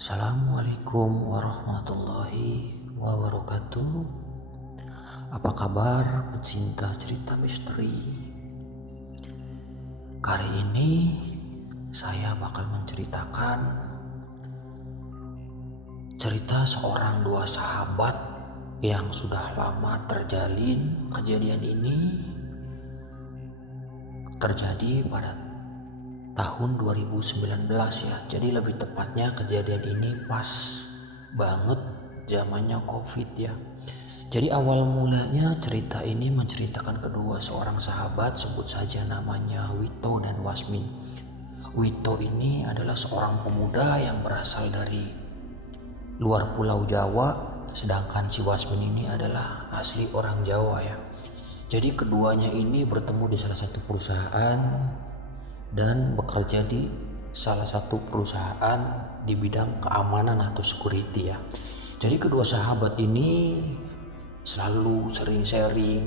Assalamualaikum warahmatullahi wabarakatuh. Apa kabar pecinta cerita misteri? Kali ini saya bakal menceritakan cerita seorang dua sahabat yang sudah lama terjalin. Kejadian ini terjadi pada tahun 2019 ya. Jadi lebih tepatnya kejadian ini pas banget zamannya Covid ya. Jadi awal mulanya cerita ini menceritakan kedua seorang sahabat, sebut saja namanya Wito dan Wasmin. Wito ini adalah seorang pemuda yang berasal dari luar Pulau Jawa, sedangkan si Wasmin ini adalah asli orang Jawa ya. Jadi keduanya ini bertemu di salah satu perusahaan dan bekerja di salah satu perusahaan di bidang keamanan atau security ya. Jadi kedua sahabat ini selalu sering sharing,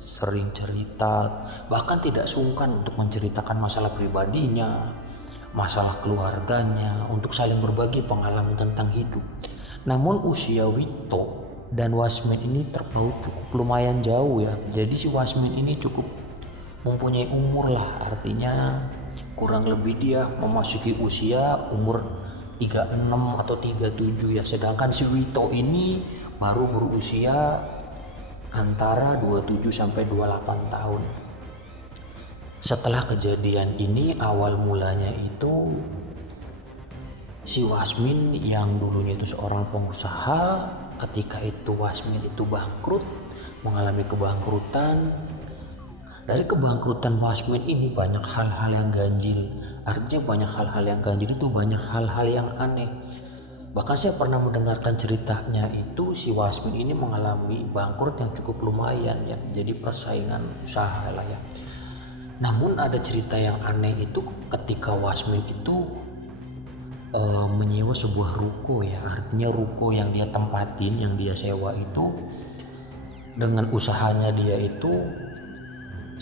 sering cerita, bahkan tidak sungkan untuk menceritakan masalah pribadinya, masalah keluarganya, untuk saling berbagi pengalaman tentang hidup. Namun usia Wito dan Wasmin ini terpaut cukup lumayan jauh ya. Jadi si Wasmin ini cukup mempunyai umur lah, artinya kurang lebih dia memasuki usia umur 36 atau 37 ya. Sedangkan si Wito ini baru berusia antara 27 sampai 28 tahun. Setelah kejadian ini, awal mulanya itu si Wasmin yang dulunya itu seorang pengusaha, ketika itu Wasmin itu bangkrut, mengalami kebangkrutan. Dari kebangkrutan Wasmin ini banyak hal-hal yang ganjil. Artinya banyak hal-hal yang ganjil itu banyak hal-hal yang aneh. Bahkan saya pernah mendengarkan ceritanya itu si Wasmin ini mengalami bangkrut yang cukup lumayan ya. Jadi persaingan usaha lah ya. Namun ada cerita yang aneh itu ketika Wasmin itu menyewa sebuah ruko ya. Artinya ruko yang dia tempatin, yang dia sewa itu dengan usahanya dia itu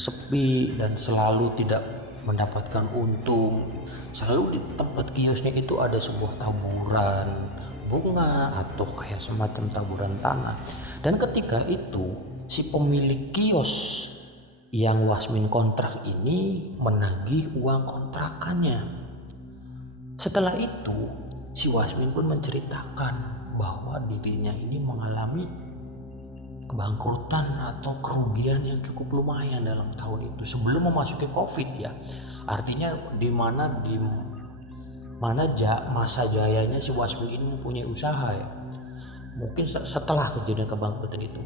sepi dan selalu tidak mendapatkan untung. Selalu di tempat kiosnya itu ada sebuah taburan bunga atau kayak semacam taburan tanah. Dan ketika itu si pemilik kios yang Wasmin kontrak ini menagih uang kontrakannya. Setelah itu si Wasmin pun menceritakan bahwa dirinya ini mengalami kebangkrutan atau kerugian yang cukup lumayan dalam tahun itu sebelum memasuki Covid ya. Artinya di mana masa jayanya si Wasmin ini mempunyai usaha ya. Mungkin setelah kejadian kebangkrutan itu.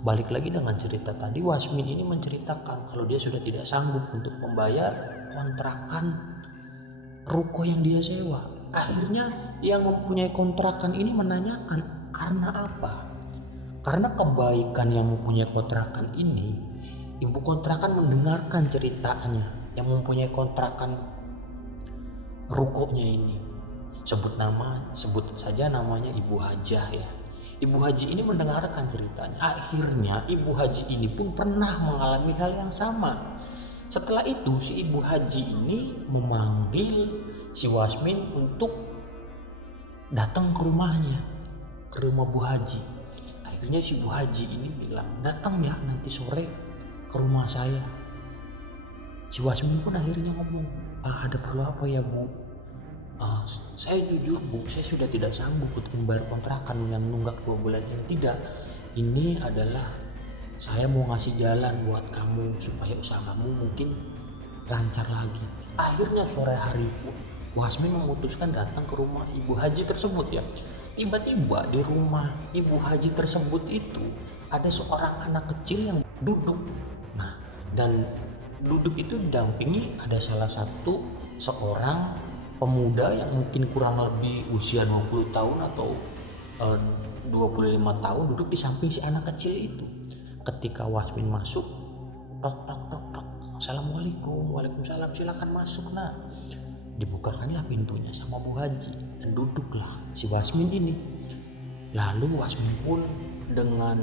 Balik lagi dengan cerita tadi, Wasmin ini menceritakan kalau dia sudah tidak sanggup untuk membayar kontrakan ruko yang dia sewa. Akhirnya yang mempunyai kontrakan ini menanyakan karena apa? Karena kebaikan yang mempunyai kontrakan ini, ibu kontrakan mendengarkan ceritanya yang mempunyai kontrakan rukonya ini. Sebut saja namanya Ibu Hajah ya. Ibu Haji ini mendengarkan ceritanya. Akhirnya Ibu Haji ini pun pernah mengalami hal yang sama. Setelah itu si Ibu Haji ini memanggil si Wasmin untuk datang ke rumahnya, ke rumah Bu Haji. Akhirnya si Bu Haji ini bilang, datang ya nanti sore ke rumah saya. Si Wasmin pun akhirnya ngomong, ada perlu apa ya Bu? Saya jujur Bu, saya sudah tidak sanggup untuk membayar kontrakan yang nunggak 2 bulan ini. Tidak, ini adalah saya mau ngasih jalan buat kamu supaya usaha kamu mungkin lancar lagi. Akhirnya sore hari Wasmin memutuskan datang ke rumah Ibu Haji tersebut ya. Tiba-tiba di rumah Ibu Haji tersebut itu ada seorang anak kecil yang duduk. Nah, dan duduk itu didampingi ada salah satu seorang pemuda yang mungkin kurang lebih usia 20 tahun atau 25 tahun duduk di samping si anak kecil itu. Ketika Wasmin masuk, tok tok tok tok, Assalamualaikum, waalaikumsalam, silakan masuk nak. Dibukakanlah pintunya sama Bu Haji dan duduklah si Wasmin ini. Lalu Wasmin pun dengan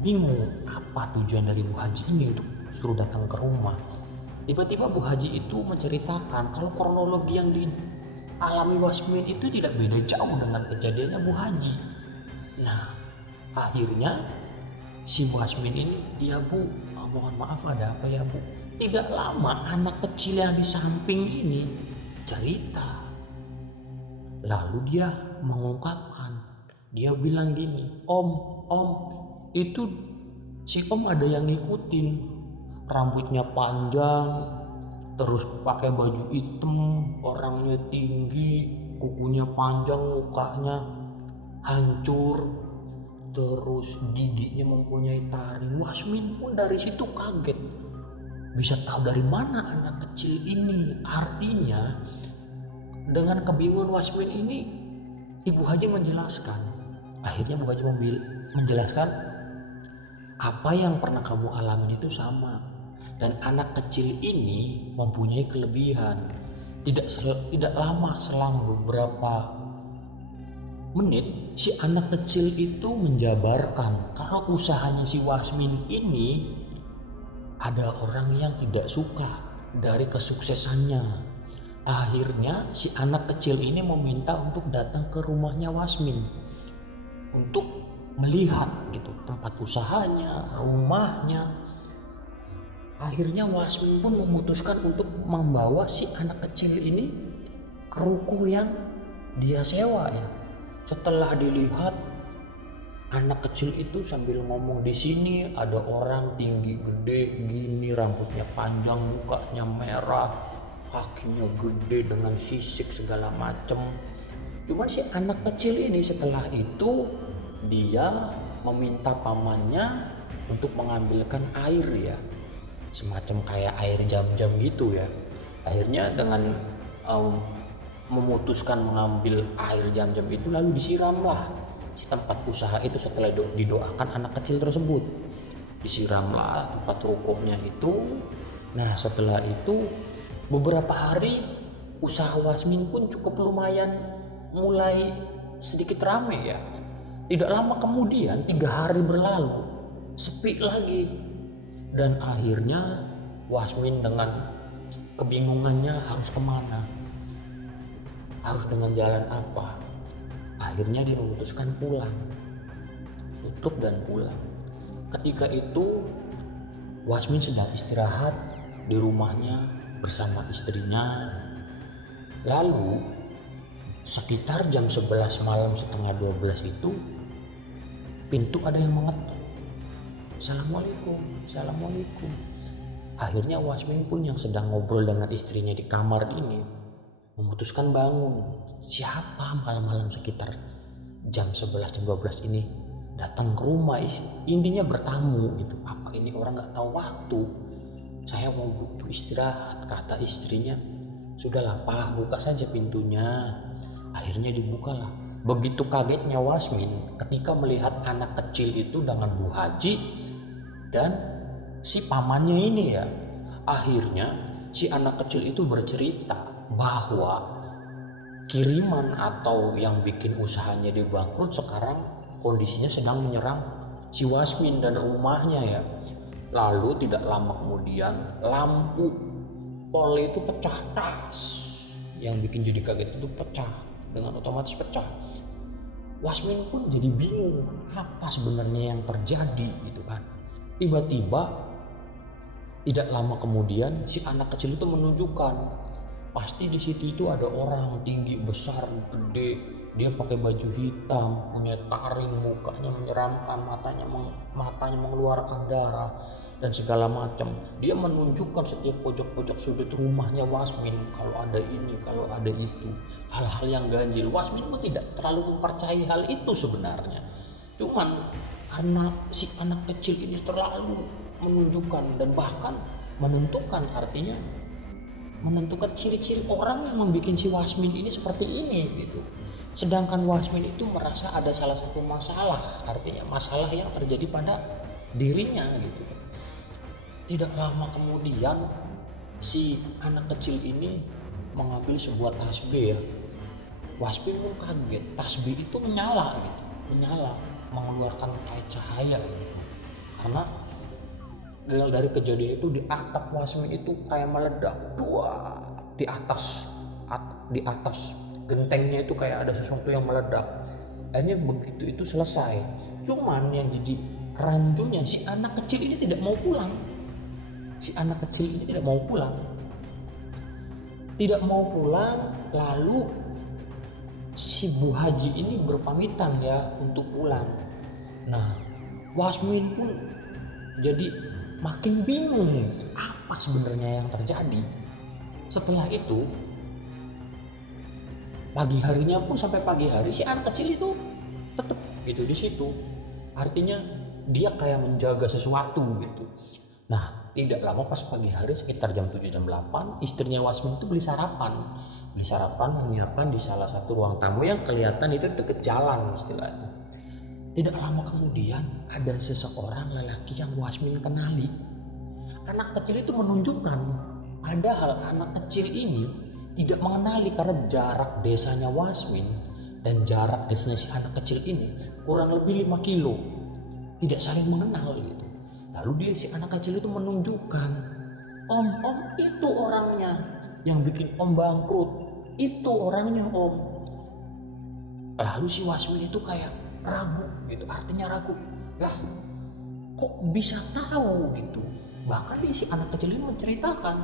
bingung apa tujuan dari Bu Haji ini untuk suruh datang ke rumah. Tiba-tiba Bu Haji itu menceritakan kalau kronologi yang alami Wasmin itu tidak beda jauh dengan kejadiannya Bu Haji. Nah, akhirnya si Wasmin ini, ya Bu, mohon maaf ada apa ya Bu? Tidak lama anak kecil yang di samping ini cerita. Lalu dia mengungkapkan, dia bilang gini, Om, itu si Om ada yang ngikutin, rambutnya panjang, terus pakai baju hitam, orangnya tinggi, kukunya panjang, mukanya hancur, terus giginya mempunyai taring. Wasmin pun dari situ kaget, bisa tahu dari mana anak kecil ini. Artinya dengan kebingungan Wasmin ini, Ibu Haji menjelaskan. Akhirnya Bu Haji menjelaskan, apa yang pernah kamu alami itu sama. Dan anak kecil ini mempunyai kelebihan. Tidak lama, selang beberapa menit, si anak kecil itu menjabarkan kalau usahanya si Wasmin ini ada orang yang tidak suka dari kesuksesannya. Akhirnya si anak kecil ini meminta untuk datang ke rumahnya Wasmin untuk melihat gitu tempat usahanya, rumahnya. Akhirnya Wasmin pun memutuskan untuk membawa si anak kecil ini ke ruko yang dia sewa ya. Setelah dilihat, anak kecil itu sambil ngomong, di sini ada orang tinggi gede gini, rambutnya panjang, mukanya merah, kakinya gede dengan sisik segala macem. Cuman si anak kecil ini setelah itu dia meminta pamannya untuk mengambilkan air ya, semacam kayak air jam-jam gitu ya. Akhirnya dengan memutuskan mengambil air jam-jam itu, lalu disiramlah si tempat usaha itu. Setelah didoakan anak kecil tersebut, disiramlah tempat rukonya itu. Nah setelah itu beberapa hari usaha Wasmin pun cukup lumayan mulai sedikit rame ya. Tidak lama kemudian 3 hari berlalu, sepi lagi. Dan akhirnya Wasmin dengan kebingungannya harus kemana, harus dengan jalan apa. Akhirnya dia memutuskan pulang, tutup dan pulang. Ketika itu Wasmin sedang istirahat di rumahnya bersama istrinya. Lalu sekitar jam 11 malam, setengah 12 itu pintu ada yang mengetuk. Assalamualaikum. Akhirnya Wasmin pun yang sedang ngobrol dengan istrinya di kamar ini memutuskan bangun. Siapa malam-malam sekitar jam 11 jam 12 ini datang ke rumah, intinya bertamu gitu. Apa ini orang gak tahu waktu? Saya mau butuh istirahat, kata istrinya. Sudahlah Pak, buka saja pintunya. Akhirnya dibukalah. Begitu kagetnya Wasmin ketika melihat anak kecil itu dengan Bu Haji dan si pamannya ini ya. Akhirnya si anak kecil itu bercerita bahwa kiriman atau yang bikin usahanya dia bangkrut sekarang kondisinya sedang menyerang si Wasmin dan rumahnya ya. Lalu tidak lama kemudian lampu pol itu pecah, tas. Yang bikin jadi kaget itu pecah, dengan otomatis pecah. Wasmin pun jadi bingung apa sebenarnya yang terjadi gitu kan. Tiba-tiba tidak lama kemudian si anak kecil itu menunjukkan, pasti di situ itu ada orang tinggi besar gede, dia pakai baju hitam, punya taring, mukanya menyeramkan, matanya mengeluarkan darah dan segala macam. Dia menunjukkan setiap pojok-pojok sudut rumahnya Wasmin, kalau ada ini, kalau ada itu, hal-hal yang ganjil. Wasmin pun tidak terlalu mempercayai hal itu sebenarnya. Cuman karena si anak kecil ini terlalu menunjukkan dan bahkan menentukan, artinya menentukan ciri-ciri orang yang membuat si Wasmin ini seperti ini gitu. Sedangkan Wasmin itu merasa ada salah satu masalah, artinya masalah yang terjadi pada dirinya gitu. Tidak lama kemudian si anak kecil ini mengambil sebuah tasbih ya. Wasmin pun kaget, tasbih itu menyala, mengeluarkan kayak cahaya gitu. Karena dari kejadian itu di atap Wasmin itu kayak meledak, dua di atas gentengnya itu kayak ada sesuatu yang meledak. Akhirnya begitu itu selesai. Cuman yang jadi rancunya, si anak kecil ini tidak mau pulang. Tidak mau pulang. Lalu si Bu Haji ini berpamitan ya untuk pulang. Nah, Wasmin pun jadi makin bingung apa sebenarnya yang terjadi. Setelah itu pagi harinya pun, sampai pagi hari si anak kecil itu tetap gitu di situ. Artinya dia kayak menjaga sesuatu gitu. Nah, tidak lama pas pagi hari sekitar jam 7 jam 8, istrinya Wasmin itu beli sarapan menyiapkan di salah satu ruang tamu yang kelihatan itu deket jalan istilahnya. Tidak lama kemudian ada seseorang lelaki yang Wasmin kenali. Anak kecil itu menunjukkan, padahal anak kecil ini tidak mengenali karena jarak desanya Wasmin dan jarak desanya si anak kecil ini kurang lebih 5 kilo. Tidak saling mengenal gitu. Lalu si anak kecil itu menunjukkan, om itu orangnya yang bikin om bangkrut. Itu orangnya om. Lalu si Wasmin itu kayak ragu gitu, artinya ragu. Lah kok bisa tahu gitu. Bahkan si anak kecil ini menceritakan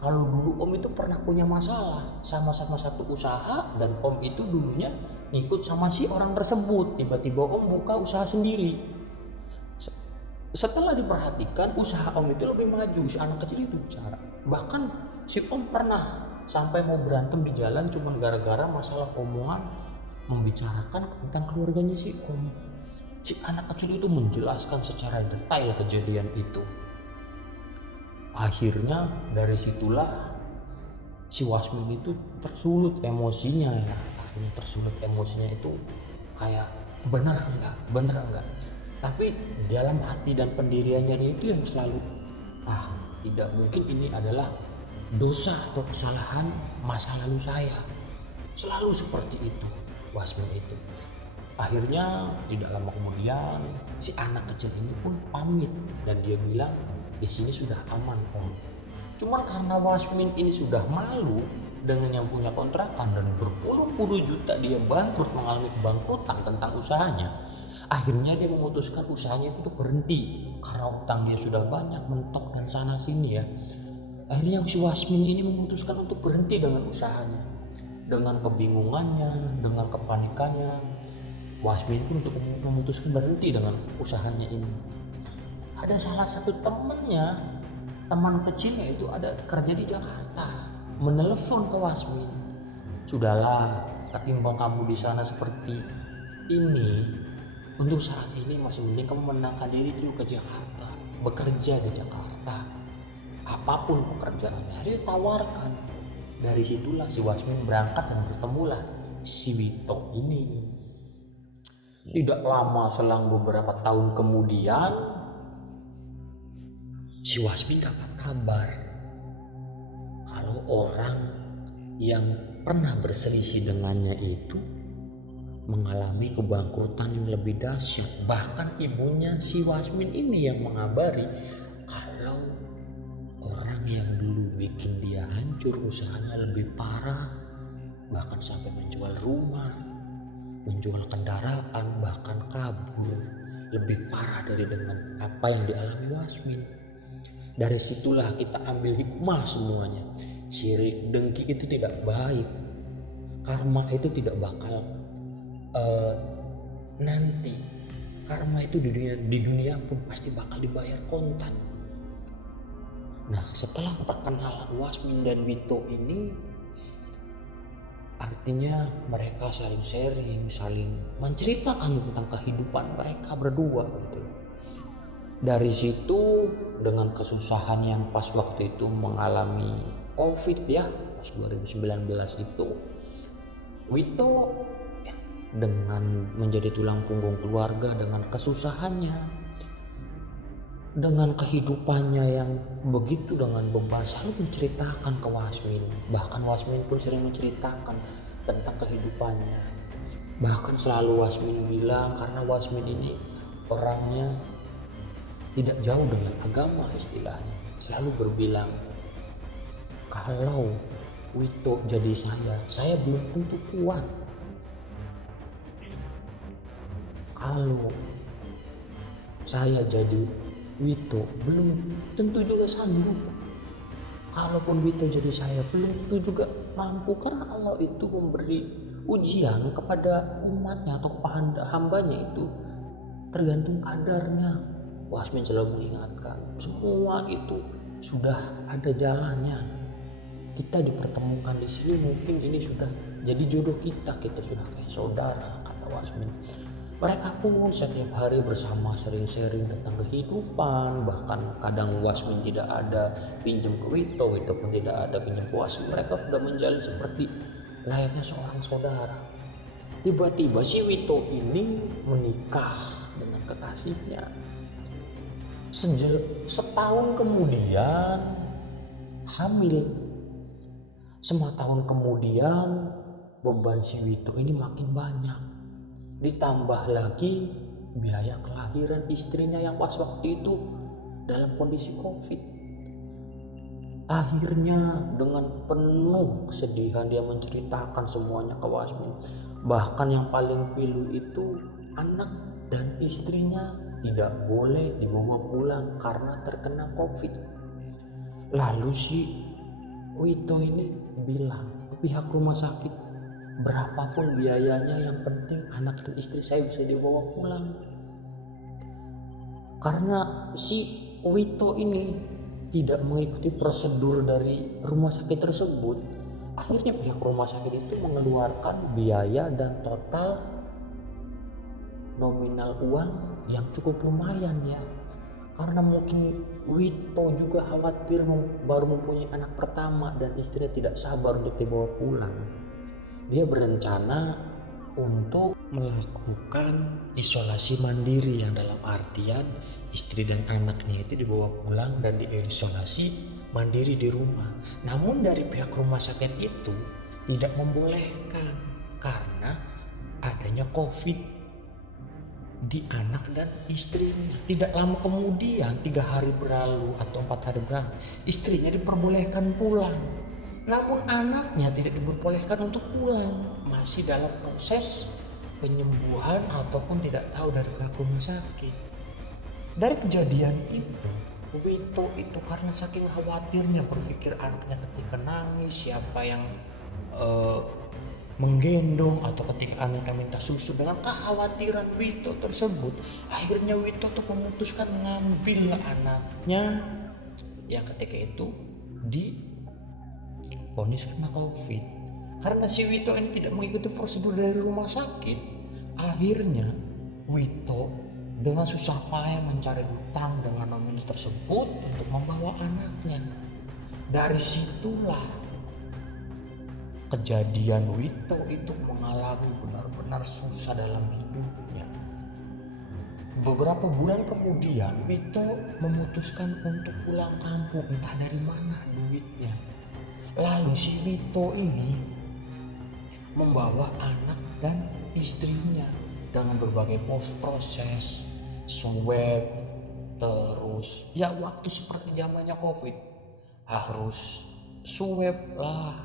kalau dulu om itu pernah punya masalah sama-sama satu usaha, dan om itu dulunya ngikut sama si orang tersebut. Tiba-tiba om buka usaha sendiri. Setelah diperhatikan usaha om itu lebih maju. Si anak kecil itu bicara, bahkan si om pernah sampai mau berantem di jalan cuma gara-gara masalah omongan membicarakan tentang keluarganya si om. Si anak kecil itu menjelaskan secara detail kejadian itu. Akhirnya dari situlah si Wasmin itu tersulut emosinya ya. Akhirnya tersulut emosinya itu kayak benar enggak. Tapi dalam hati dan pendiriannya dia itu yang selalu, tidak mungkin ini adalah dosa atau kesalahan masa lalu saya. Selalu seperti itu Wasmin itu. Akhirnya tidak lama kemudian si anak kecil ini pun pamit dan dia bilang, di sini sudah aman om. Cuman karena Wasmin ini sudah malu dengan yang punya kontrakan dan berpuluh-puluh juta dia bangkrut, mengalami kebangkrutan tentang usahanya. Akhirnya dia memutuskan usahanya itu berhenti karena utang dia sudah banyak, mentok dan sana sini ya. Akhirnya si Wasmin ini memutuskan untuk berhenti dengan usahanya. Dengan kebingungannya, dengan kepanikannya, Wasmin pun untuk memutuskan berhenti dengan usahanya ini. Ada salah satu temannya, teman kecilnya itu ada kerja di Jakarta, menelepon ke Wasmin. Sudahlah, ketimbang kamu di sana seperti ini, untuk saat ini masih mending kamu menenangkan diri dulu ke Jakarta, bekerja di Jakarta. Apapun pekerjaannya, dia tawarkan. Dari situlah si Wasmin berangkat dan bertemulah si Wito ini. Tidak lama selang beberapa tahun kemudian, si Wasmin dapat kabar kalau orang yang pernah berselisih dengannya itu mengalami kebangkrutan yang lebih dahsyat. Bahkan ibunya si Wasmin ini yang mengabari kalau orang yang dulu bikin dia hancur usahanya lebih parah, bahkan sampai menjual rumah, menjual kendaraan, bahkan kabur, lebih parah dari dengan apa yang dialami Wasmin. Dari situlah kita ambil hikmah semuanya. Syirik dengki itu tidak baik. Karma itu tidak bakal nanti. Karma itu di dunia pun pasti bakal dibayar kontan. Nah, setelah perkenalan Wasmin dan Wito ini, artinya mereka saling sharing, saling menceritakan tentang kehidupan mereka berdua gitu. Dari situ dengan kesusahan yang pas waktu itu mengalami COVID ya, pas 2019 itu, Wito dengan menjadi tulang punggung keluarga, dengan kesusahannya, dengan kehidupannya yang begitu dengan beban, selalu menceritakan ke Wasmin. Bahkan Wasmin pun sering menceritakan tentang kehidupannya. Bahkan selalu Wasmin bilang, karena Wasmin ini orangnya tidak jauh dengan agama istilahnya, selalu berbilang kalau Wito jadi saya belum tentu kuat. Kalau saya jadi Wito, belum tentu juga sanggup. Kalaupun Wito jadi saya, belum tentu juga mampu, karena Allah itu memberi ujian kepada umatnya atau kepada hambanya itu tergantung kadarnya. Wasmin selalu mengingatkan, semua itu sudah ada jalannya. Kita dipertemukan di sini, mungkin ini sudah jadi jodoh kita sudah kayak saudara, kata Wasmin. Mereka pun setiap hari bersama sering sharing tentang kehidupan. Bahkan kadang Wasmin tidak ada pinjam ke Wito, Wito pun tidak ada pinjam ke Wasmin. Mereka sudah menjalin seperti layaknya seorang saudara. Tiba-tiba si Wito ini menikah dengan kekasihnya. Setahun kemudian hamil. Tahun kemudian beban si Wito ini makin banyak. Ditambah lagi biaya kelahiran istrinya yang pas waktu itu dalam kondisi COVID. Akhirnya dengan penuh kesedihan dia menceritakan semuanya ke Wasmin. Bahkan yang paling pilu itu anak dan istrinya tidak boleh dibawa pulang karena terkena COVID. Lalu si Wito ini bilang ke pihak rumah sakit, berapapun biayanya, yang penting anak dan istri saya bisa dibawa pulang. Karena si Wito ini tidak mengikuti prosedur dari rumah sakit tersebut, akhirnya pihak rumah sakit itu mengeluarkan biaya dan total nominal uang yang cukup lumayan ya. Karena mungkin Wito juga khawatir baru mempunyai anak pertama dan istrinya tidak sabar untuk dibawa pulang. Dia berencana untuk melakukan isolasi mandiri, yang dalam artian istri dan anaknya itu dibawa pulang dan diisolasi mandiri di rumah. Namun dari pihak rumah sakit itu tidak membolehkan karena adanya COVID di anak dan istrinya. Tidak lama kemudian, 3 hari berlalu atau 4 hari berlalu, istrinya diperbolehkan pulang. Namun anaknya tidak diperbolehkan untuk pulang, masih dalam proses penyembuhan ataupun tidak tahu dari pihak rumah sakit. Dari kejadian itu, Wito itu karena saking khawatirnya berpikir anaknya ketika nangis siapa yang menggendong, atau ketika anaknya minta susu. Dengan kekhawatiran Wito tersebut, akhirnya Wito untuk memutuskan mengambil anaknya yang ketika itu divonis kena COVID. Karena si Wito ini tidak mengikuti prosedur dari rumah sakit, akhirnya Wito dengan susah payah mencari hutang dengan nominal tersebut untuk membawa anaknya. Dari situlah kejadian Wito itu mengalami benar-benar susah dalam hidupnya. Beberapa bulan kemudian Wito memutuskan untuk pulang kampung, entah dari mana duitnya. Lalu si Wito ini membawa anak dan istrinya dengan berbagai proses swab, terus ya waktu seperti zamannya COVID harus swab lah,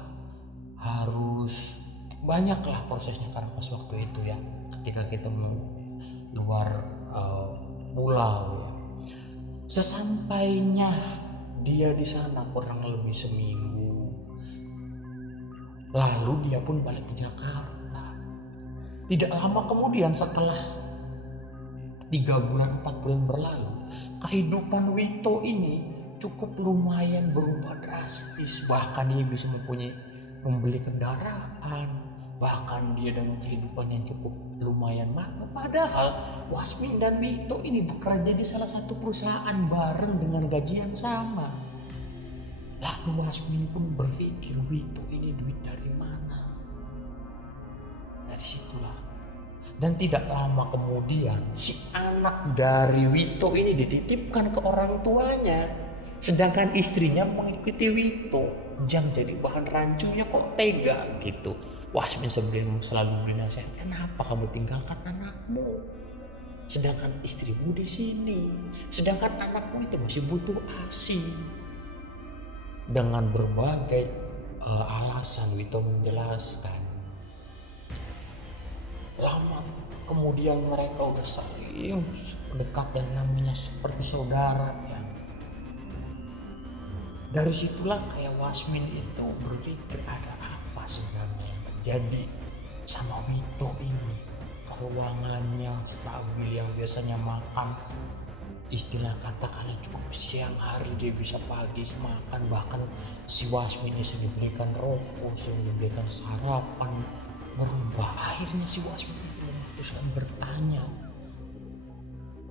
harus banyak lah prosesnya karena pas waktu itu ya, ketika kita luar pulau ya. Sesampainya dia di sana kurang lebih seminggu, lalu dia pun balik ke Jakarta. Tidak lama kemudian, setelah 3 bulan 4 bulan berlalu, kehidupan Wito ini cukup lumayan berubah drastis. Bahkan dia bisa membeli kendaraan, bahkan dia dengan kehidupan yang cukup lumayan makmur. Padahal Wasmin dan Wito ini bekerja di salah satu perusahaan bareng dengan gaji yang sama. Lalu Wasmin pun berpikir, Wito ini duit dari mana? Dari situlah. Dan tidak lama kemudian si anak dari Wito ini dititipkan ke orang tuanya, sedangkan istrinya mengikuti Wito. Jangan jadi bahan rancunya, kok tega gitu. Wasmin selalu beri nasihat, kenapa kamu tinggalkan anakmu? Sedangkan istrimu di sini, sedangkan anakmu itu masih butuh ASI. Dengan berbagai alasan Wito menjelaskan. Lama kemudian mereka udah saling dekat dan namanya seperti saudara ya. Dari situlah kayak Wasmin itu berpikir ada apa sebenarnya yang terjadi sama Wito ini. Keuangannya stabil, yang biasanya makan istilah katakanlah cukup siang hari dia bisa pagi makan, bahkan si Wasmin bisa dibelikan rokok, bisa dibelikan sarapan. Berubah, akhirnya si Wasmin itu memutuskan bertanya,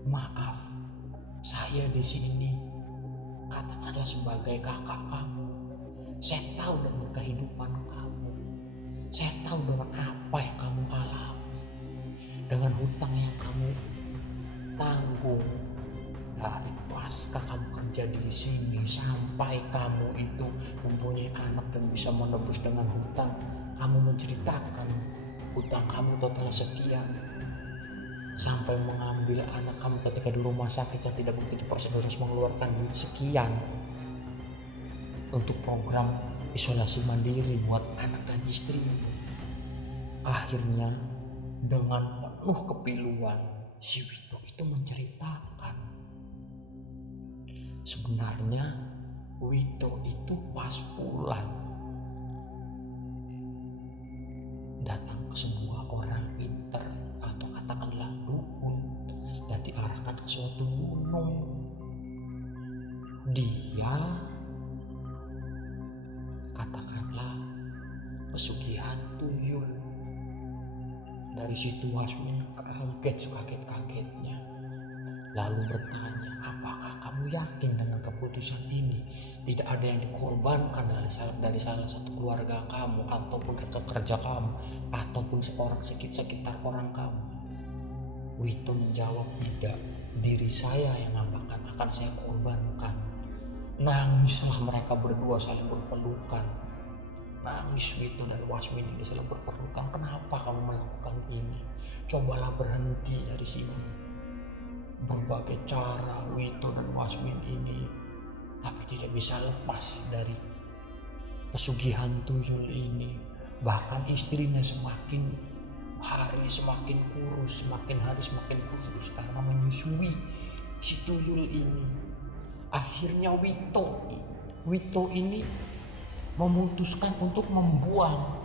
maaf, saya di sini katakanlah sebagai kakak kamu, saya tahu dengan kehidupan kamu, saya tahu dengan apa yang kamu alami, dengan hutang yang kamu tanggung dari pasca kamu kerja di sini sampai kamu itu mempunyai anak dan bisa menebus dengan hutang. Kamu menceritakan hutang kamu total sekian, sampai mengambil anak kamu ketika di rumah sakit yang tidak begitu prosedur harus mengeluarkan duit sekian untuk program isolasi mandiri buat anak dan istri. Akhirnya dengan penuh kepiluan si Wito itu menceritakan, sebenarnya Wito itu pas pulang datang ke sebuah orang pinter atau katakanlah dukun dan diarahkan ke suatu gunung. Dia katakanlah pesugihan tuyul. Dari situ Wasmin kaget-kagetnya, lalu bertanya, apakah kamu yakin dengan keputusan ini? Tidak ada yang dikorbankan dari salah satu keluarga kamu, ataupun rekan kerja kamu, ataupun seorang sekitar orang kamu? Wito menjawab, tidak, diri saya yang akan saya korbankan. Nangislah mereka berdua saling berpelukan. Nangis Wito dan Wasmin ini saling berpelukan. Kenapa kamu melakukan ini? Cobalah berhenti dari sini. Berbagai cara Wito dan Wasmin ini, tapi tidak bisa lepas dari pesugihan tuyul ini. Bahkan istrinya semakin hari semakin kurus, semakin hari semakin kurus karena menyusui si tuyul ini. Akhirnya Wito ini memutuskan untuk membuang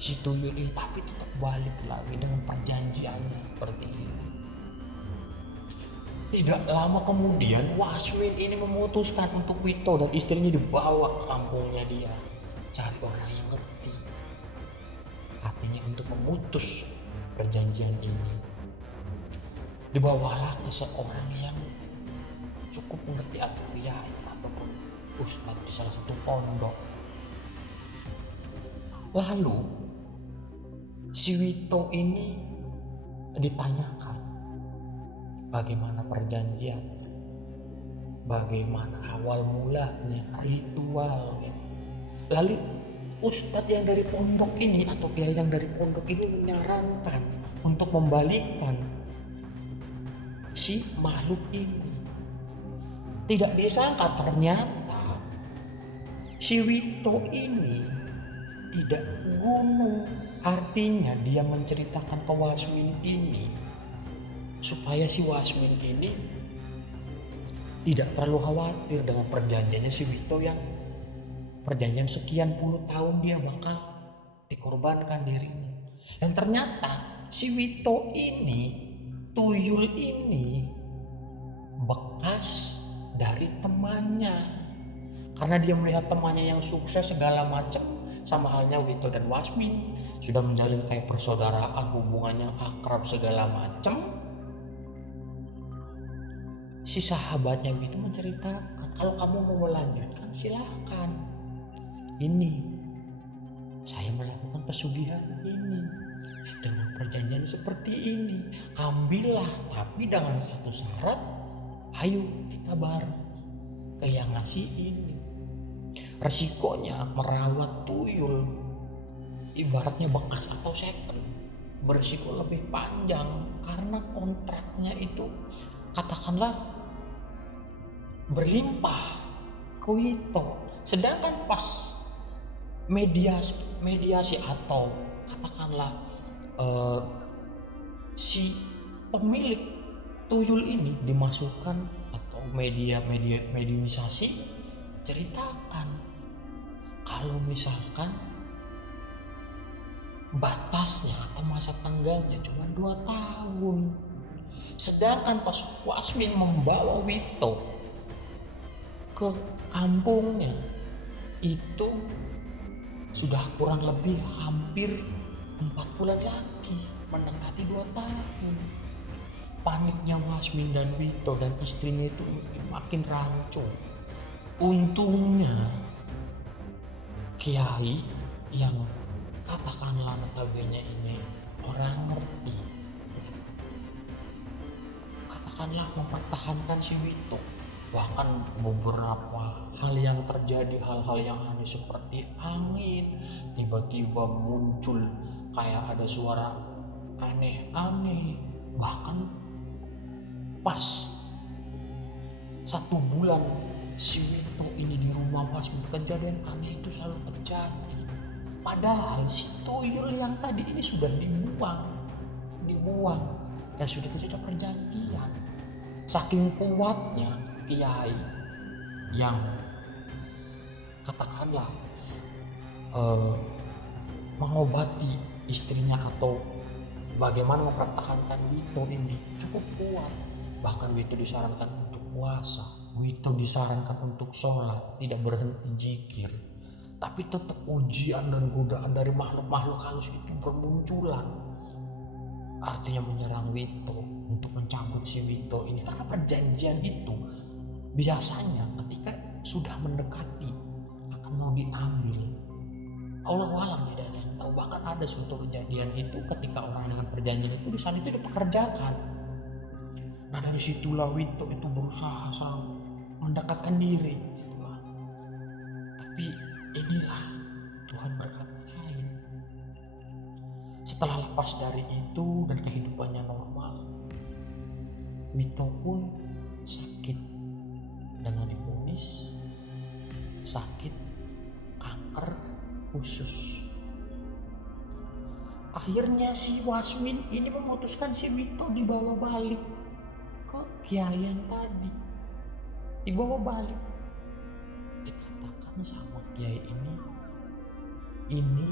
si tuyul ini, tapi tetap balik lagi dengan perjanjiannya seperti ini. Tidak lama kemudian Wasmin ini memutuskan untuk Wito dan istrinya dibawa ke kampungnya dia, cari orang yang ngerti, artinya untuk memutus perjanjian ini. Dibawalah ke seorang yang cukup mengerti atau kiai ataupun ustadz di salah satu pondok. Lalu si Wito ini ditanyakan bagaimana perjanjiannya, bagaimana awal mulanya, ritualnya. Lalu ustadz yang dari pondok ini atau kiai yang dari pondok ini menyarankan untuk membalikkan si makhluk ini. Tidak disangka ternyata si Wito ini tidak gunung. Artinya dia menceritakan ke Wasmin ini supaya si Wasmin ini tidak terlalu khawatir dengan perjanjiannya si Wito, yang perjanjian sekian puluh tahun dia bakal dikorbankan dirinya. Dan ternyata si Wito ini, tuyul ini bekas dari temannya, karena dia melihat temannya yang sukses segala macam, sama halnya Wito dan Wasmin sudah menjalin kayak persaudaraan, hubungan yang akrab segala macam. Si sahabatnya Wito menceritakan, kalau kamu mau melanjutkan silahkan, ini saya melakukan pesugihan ini dengan perjanjian seperti ini, ambillah, tapi dengan satu syarat, ayo kita bareng ke yang ngasih ini. Resikonya merawat tuyul ibaratnya bekas atau second, berisiko lebih panjang karena kontraknya itu katakanlah berlimpah ke Wito. Sedangkan pas mediasi atau katakanlah si pemilik tuyul ini dimasukkan atau mediumisasi, ceritakan kalau misalkan batasnya atau masa tangganya cuma 2 tahun. Sedangkan pas Wasmin membawa Wito ke kampungnya itu sudah kurang lebih hampir 4 bulan lagi, mendekati 2 tahun. Paniknya Wasmin dan Wito dan istrinya itu makin rancu. Untungnya kiai yang katakanlah notabene ini orang ngerti, katakanlah mempertahankan si Wito. Bahkan beberapa hal yang terjadi, hal-hal yang aneh seperti angin, tiba-tiba muncul kayak ada suara aneh-aneh. Bahkan pas 1 bulan si Wito ini di rumah Wasmin, kejadian aneh itu selalu terjadi. Padahal si tuyul yang tadi ini sudah dibuang dan sudah tidak ada perjanjian. Saking kuatnya kiai yang katakanlah mengobati istrinya atau bagaimana mempertahankan Wito ini cukup kuat. Bahkan Wito disarankan untuk puasa, Wito disarankan untuk sholat, tidak berhenti zikir. Tapi tetap ujian dan godaan dari makhluk-makhluk halus itu bermunculan. Artinya menyerang Wito untuk mencabut si Wito ini. Karena perjanjian itu biasanya ketika sudah mendekati akan mau diambil, Allah alam tidak ada yang tahu. Bahkan ada suatu kejadian itu ketika orang dengan perjanjian itu di sana itu dipekerjakan. Nah dari situlah Wito itu berusaha selalu mendekatkan diri. Itulah. Tapi inilah Tuhan berkata lain. Setelah lepas dari itu dan kehidupannya normal, Wito pun sakit dengan divonis sakit kanker usus. Akhirnya si Wasmin ini memutuskan si Wito dibawa balik ke kiai yang tadi. Dibawa balik. Dikatakan sama kiai ini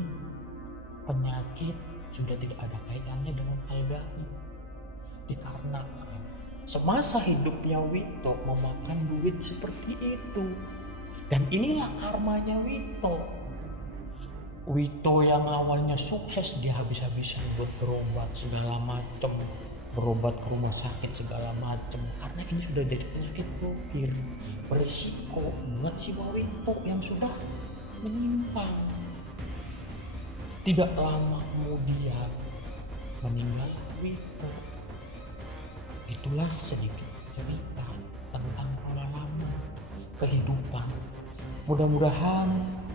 penyakit sudah tidak ada kaitannya dengan hal gaib. Dikarenakan semasa hidupnya Wito memakan duit seperti itu. Dan inilah karmanya Wito. Wito yang awalnya sukses dia habis-habisan buat berobat segala macam, berobat ke rumah sakit segala macam, karena ini sudah jadi penyakit bokir berisiko buat si Wito yang sudah menyimpang. Tidak lama kemudian meninggal Wito. Itulah sedikit cerita tentang pengalaman kehidupan. Mudah-mudahan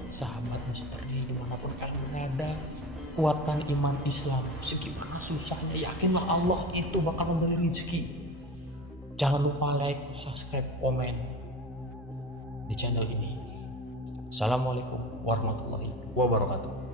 sahabat misteri dimanapun kalian berada, kuatkan iman Islam. Segimana susahnya, yakinlah Allah itu bakal memberi rezeki. Jangan lupa like, subscribe, komen di channel ini. Assalamualaikum warahmatullahi wabarakatuh.